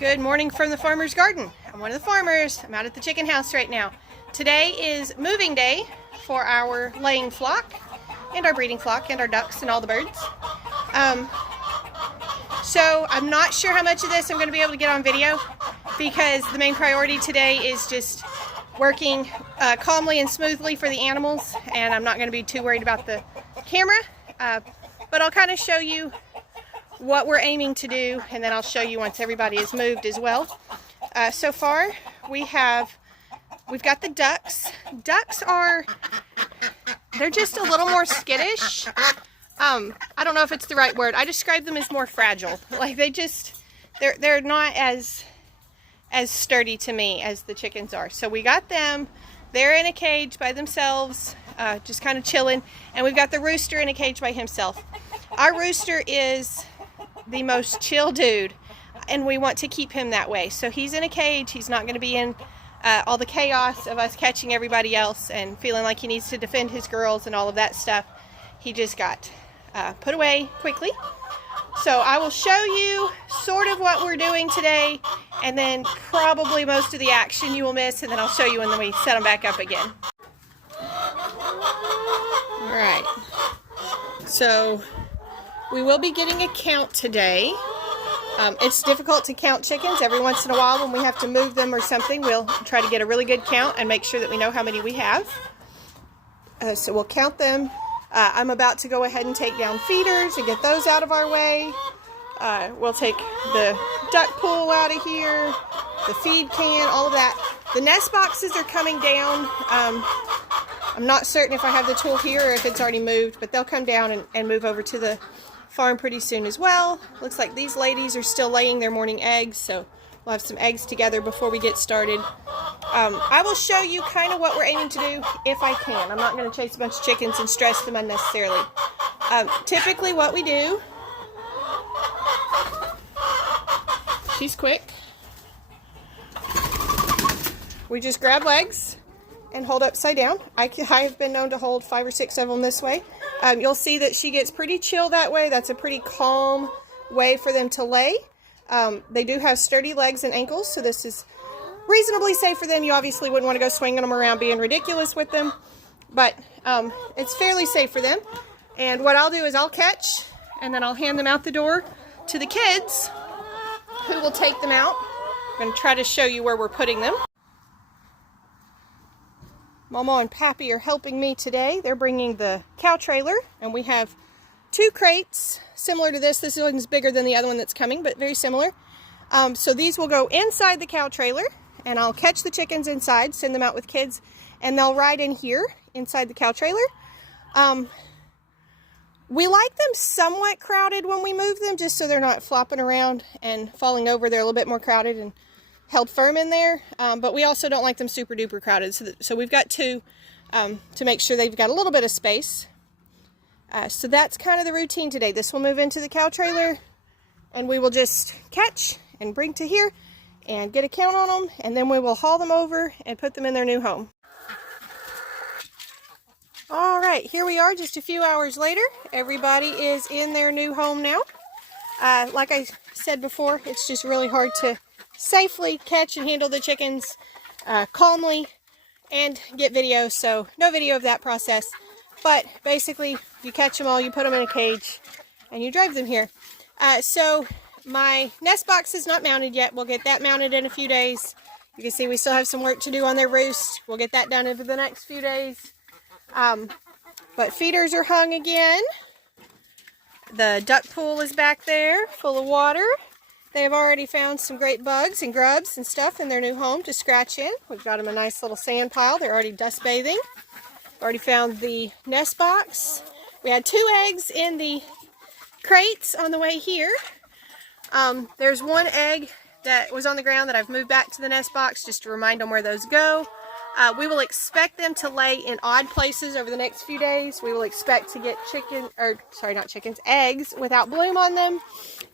Good morning from the farmer's garden. I'm one of the farmers. I'm out at the chicken house right now. Today is moving day for our laying flock and our breeding flock and our ducks and all the birds. So I'm not sure how much of this I'm going to be able to get on video because the main priority today is just working calmly and smoothly for the animals, and I'm not going to be too worried about the camera, but I'll kind of show you what we're aiming to do, and then I'll show you once everybody is moved as well. So far we've got the ducks. Ducks they're just a little more skittish. I don't know if it's the right word. I describe them as more fragile. Like they're not as sturdy to me as the chickens are. So we got them. They're in a cage by themselves, just kind of chilling, and we've got the rooster in a cage by himself. Our rooster is the most chill dude, and we want to keep him that way. So he's in a cage. He's not going to be in all the chaos of us catching everybody else and feeling like he needs to defend his girls and all of that stuff. He just got put away quickly. So I will show you sort of what we're doing today, and then probably most of the action you will miss, and then I'll show you when we set them back up again. All right, so we will be getting a count today. It's difficult to count chickens. Every once in a while when we have to move them or something, we'll try to get a really good count and make sure that we know how many we have. So we'll count them. I'm about to go ahead and take down feeders and get those out of our way. We'll take the duck pool out of here, the feed can, all of that. The nest boxes are coming down. I'm not certain if I have the tool here or if it's already moved, but they'll come down and move over to the farm pretty soon as well. Looks like these ladies are still laying their morning eggs, so we'll have some eggs together before we get started. I will show you kind of what we're aiming to do if I can. I'm not going to chase a bunch of chickens and stress them unnecessarily. Typically what we do, she's quick, we just grab legs and hold upside down. I have been known to hold 5 or 6 of them this way. You'll see that she gets pretty chill that way. That's a pretty calm way for them to lay. They do have sturdy legs and ankles, so this is reasonably safe for them. You obviously wouldn't want to go swinging them around being ridiculous with them, but it's fairly safe for them. And what I'll do is I'll catch, and then I'll hand them out the door to the kids, who will take them out. I'm going to try to show you where we're putting them. Mama and Pappy are helping me today. They're bringing the cow trailer, and we have 2 crates similar to this. This one's bigger than the other one that's coming, but very similar. So these will go inside the cow trailer, and I'll catch the chickens inside, send them out with kids, and they'll ride in here inside the cow trailer. We like them somewhat crowded when we move them, just so they're not flopping around and falling over. They're a little bit more crowded and held firm in there, but we also don't like them super duper crowded. So we've got 2 to make sure they've got a little bit of space. So that's kind of the routine today. This will move into the cow trailer, and we will just catch and bring to here and get a count on them, and then we will haul them over and put them in their new home. All right, here we are just a few hours later. Everybody is in their new home now. Like I said before, it's just really hard to safely catch and handle the chickens calmly and get video, so no video of that process. But basically, you catch them all, you put them in a cage, and you drive them here. So my nest box is not mounted yet. We'll get that mounted in a few days. You can see we still have some work to do on their roost. We'll get that done over the next few days. But feeders are hung again. The duck pool is back there, full of water. They have already found some great bugs and grubs and stuff in their new home to scratch in. We've got them a nice little sand pile. They're already dust bathing. Already found the nest box. We had 2 eggs in the crates on the way here. There's 1 egg that was on the ground that I've moved back to the nest box just to remind them where those go. We will expect them to lay in odd places over the next few days. We will expect to get eggs without bloom on them.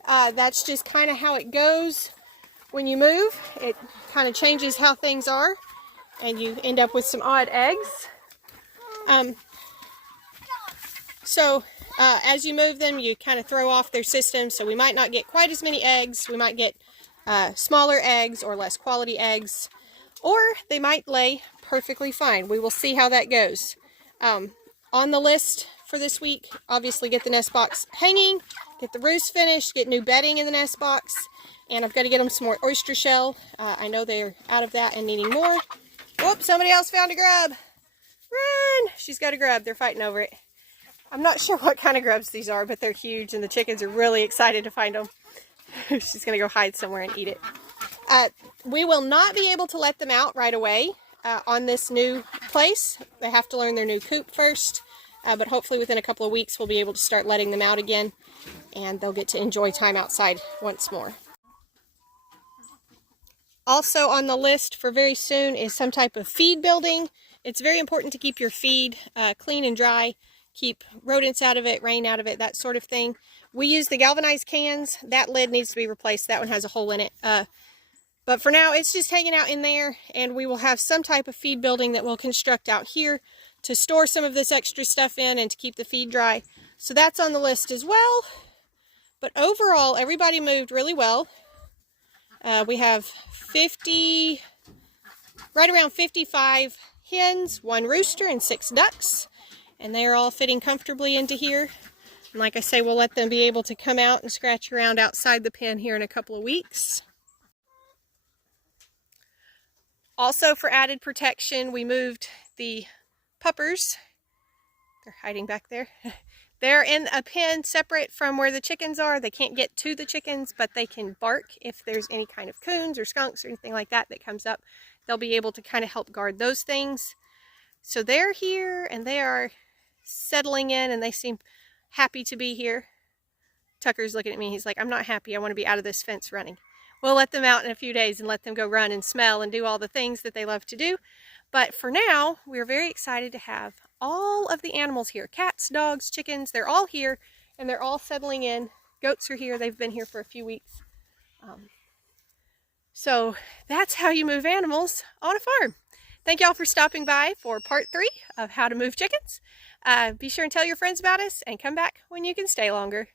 That's just kind of how it goes when you move. It kind of changes how things are, and you end up with some odd eggs. So as you move them, you kind of throw off their system, so we might not get quite as many eggs. We might get smaller eggs or less quality eggs, or they might lay perfectly fine. We will see how that goes. On the list for this week, obviously get the nest box hanging, get the roost finished, get new bedding in the nest box, and I've got to get them some more oyster shell. I know they're out of that and needing more. Whoop, somebody else found a grub. Run! She's got a grub. They're fighting over it. I'm not sure what kind of grubs these are, but they're huge, and the chickens are really excited to find them. She's going to go hide somewhere and eat it. We will not be able to let them out right away on this new place. They have to learn their new coop first, but hopefully within a couple of weeks we'll be able to start letting them out again, and they'll get to enjoy time outside once more. Also on the list for very soon is some type of feed building. It's very important to keep your feed clean and dry, keep rodents out of it, rain out of it, that sort of thing. We use the galvanized cans. That lid needs to be replaced. That one has a hole in it. But for now, it's just hanging out in there, and we will have some type of feed building that we'll construct out here to store some of this extra stuff in and to keep the feed dry. So that's on the list as well. But overall, everybody moved really well. We have right around 55 hens, 1 rooster, and 6 ducks. And they are all fitting comfortably into here. And like I say, we'll let them be able to come out and scratch around outside the pen here in a couple of weeks. Also, for added protection, we moved the puppers. They're hiding back there. They're in a pen separate from where the chickens are. They can't get to the chickens, but they can bark if there's any kind of coons or skunks or anything like that that comes up. They'll be able to kind of help guard those things. So they're here, and they are settling in, and they seem happy to be here. Tucker's looking at me. He's like, I'm not happy. I want to be out of this fence running. We'll let them out in a few days and let them go run and smell and do all the things that they love to do. But for now, we're very excited to have all of the animals here. Cats, dogs, chickens, they're all here, and they're all settling in. Goats are here. They've been here for a few weeks. So that's how you move animals on a farm. Thank y'all for stopping by for part 3 of how to move chickens. Be sure and tell your friends about us, and come back when you can stay longer.